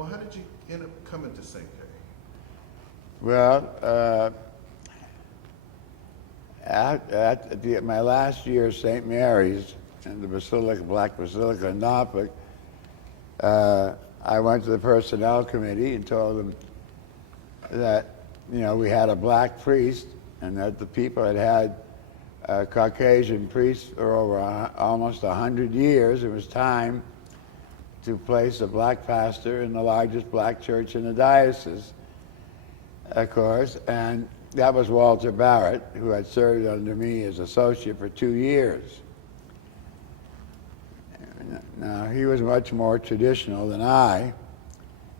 Well, how did you end up coming to St. K? Well, my last year at St. Mary's in the Basilica, Black Basilica in Norfolk, I went to the personnel committee and told them that, we had a black priest and that the people had had a Caucasian priest for over almost 100 years. It was time to place a black pastor in the largest black church in the diocese, of course, and that was Walter Barrett, who had served under me as associate for 2 years. Now, he was much more traditional than I,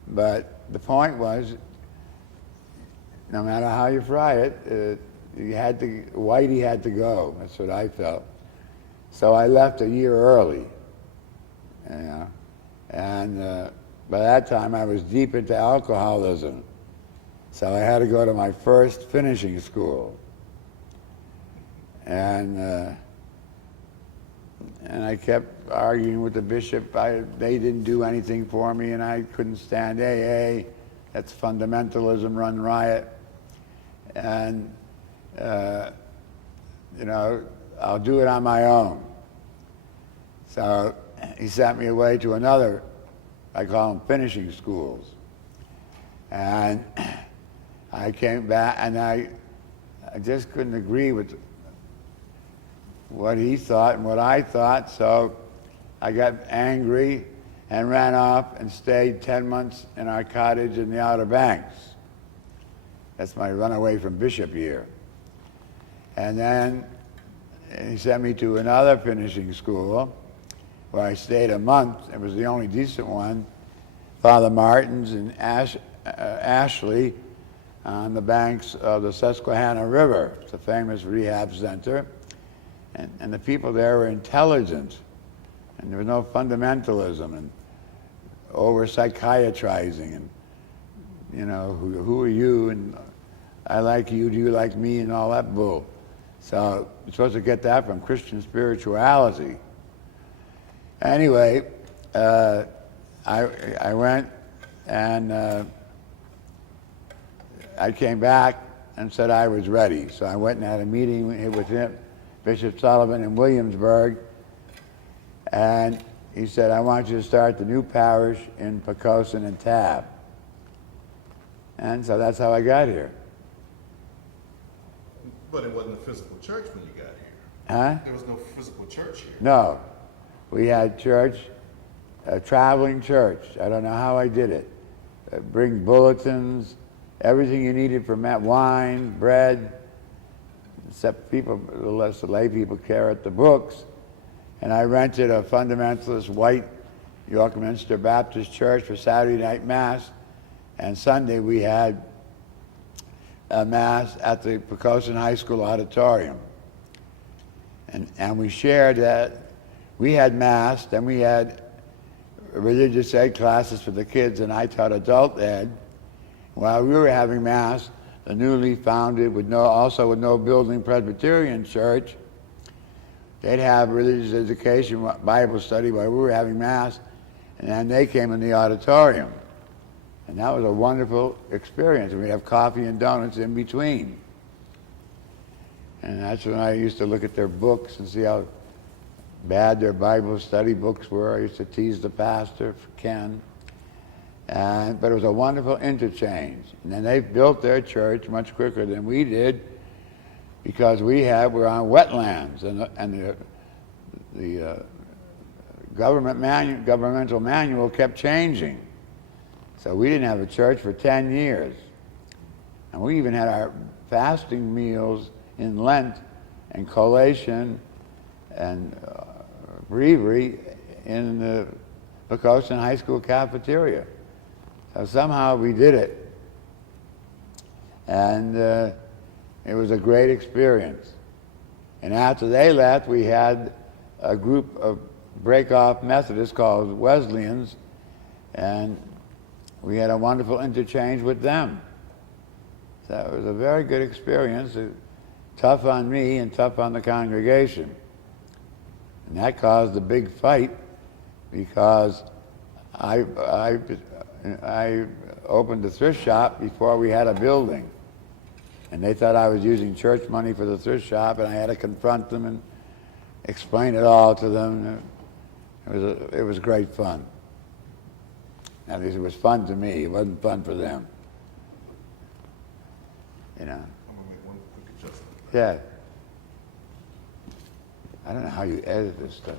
but the point was, no matter how you fry it, Whitey had to go. That's what I felt. So I left a year early, and by that time I was deep into alcoholism. So I had to go to my first finishing school. And I kept arguing with the bishop. They didn't do anything for me, and I couldn't stand AA. That's fundamentalism run riot. And, I'll do it on my own. So he sent me away to another, I call them finishing schools. And I came back, and I just couldn't agree with what he thought and what I thought, so I got angry and ran off and stayed 10 months in our cottage in the Outer Banks. That's my runaway from Bishop year. And then he sent me to another finishing school where I stayed a month. It was the only decent one, Father Martin's in Ashley, on the banks of the Susquehanna River. It's a famous rehab center. And the people there were intelligent, and there was no fundamentalism and over-psychiatrizing and, who are you, and I like you, do you like me, and all that bull. So you're supposed to get that from Christian spirituality. Anyway, I went and I came back and said I was ready. So I went and had a meeting with him, Bishop Sullivan in Williamsburg, and he said, I want you to start the new parish in Poquoson and Tabb. And so that's how I got here. But it wasn't a physical church when you got here. Huh? There was no physical church here. No. We had church, a traveling church. I don't know how I did it. Bring bulletins, everything you needed for wine, bread, except people, the less the lay people care at the books. And I rented a fundamentalist white York Minster Baptist church for Saturday night Mass. And Sunday we had a Mass at the Poquoson High School auditorium. And we shared that. We had Mass, then we had religious ed classes for the kids, and I taught adult ed. While we were having Mass, the newly founded, with no building Presbyterian church, they'd have religious education, Bible study while we were having Mass, and then they came in the auditorium. And that was a wonderful experience. We'd have coffee and donuts in between. And that's when I used to look at their books and see how bad their Bible study books were. I used to tease the pastor, Ken. But it was a wonderful interchange. And then they built their church much quicker than we did because we're on wetlands, and the governmental manual kept changing. So we didn't have a church for 10 years. And we even had our fasting meals in Lent and collation and breviary in the Poquoson High School cafeteria. So somehow we did it. And it was a great experience. And after they left, we had a group of break-off Methodists called Wesleyans, and we had a wonderful interchange with them. So it was a very good experience, tough on me and tough on the congregation. And that caused a big fight because I opened the thrift shop before we had a building. And they thought I was using church money for the thrift shop, and I had to confront them and explain it all to them. It was great fun. At least it was fun to me. It wasn't fun for them. You know? I'm gonna make one quick adjustment. Yeah. I don't know how you edit this stuff.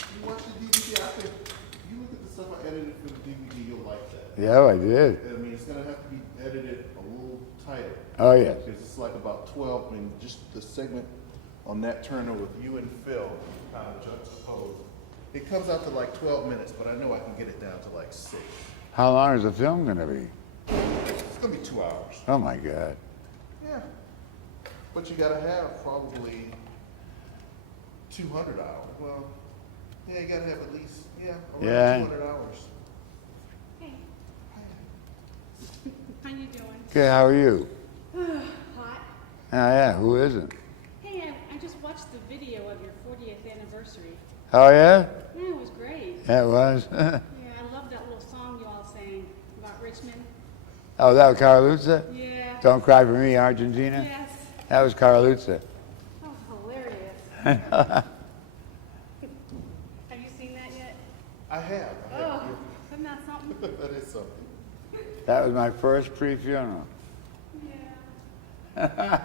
You watch the DVD, I think, you look at the stuff I edited for the DVD, you'll like that. Yeah, I did. I mean, it's gonna have to be edited a little tighter. Oh, yes. Because it's like about 12, I mean, just the segment on Nat Turner with you and Phil kind of juxtaposed. It comes out to like 12 minutes, but I know I can get it down to like 6. How long is the film going to be? It's gonna be 2 hours. Oh, my God. Yeah. But you gotta have probably 200 hours. Well, yeah, you gotta have at least, around Yeah. 200 hours. Hey. How you doing? Okay, how are you? Hot. Oh, yeah, who isn't? Hey, I just watched the video of your 40th anniversary. Oh, yeah? Yeah, it was great. Yeah, it was. Yeah, I love that little song you all sang about Richmond. Oh, that was Carlucci? Yeah. Don't Cry for Me, Argentina? Yes. That was Carlucci. Oh, hilarious. Have you seen that yet? I have. Oh, isn't that something? That is something. That was my first pre-funeral. Yeah.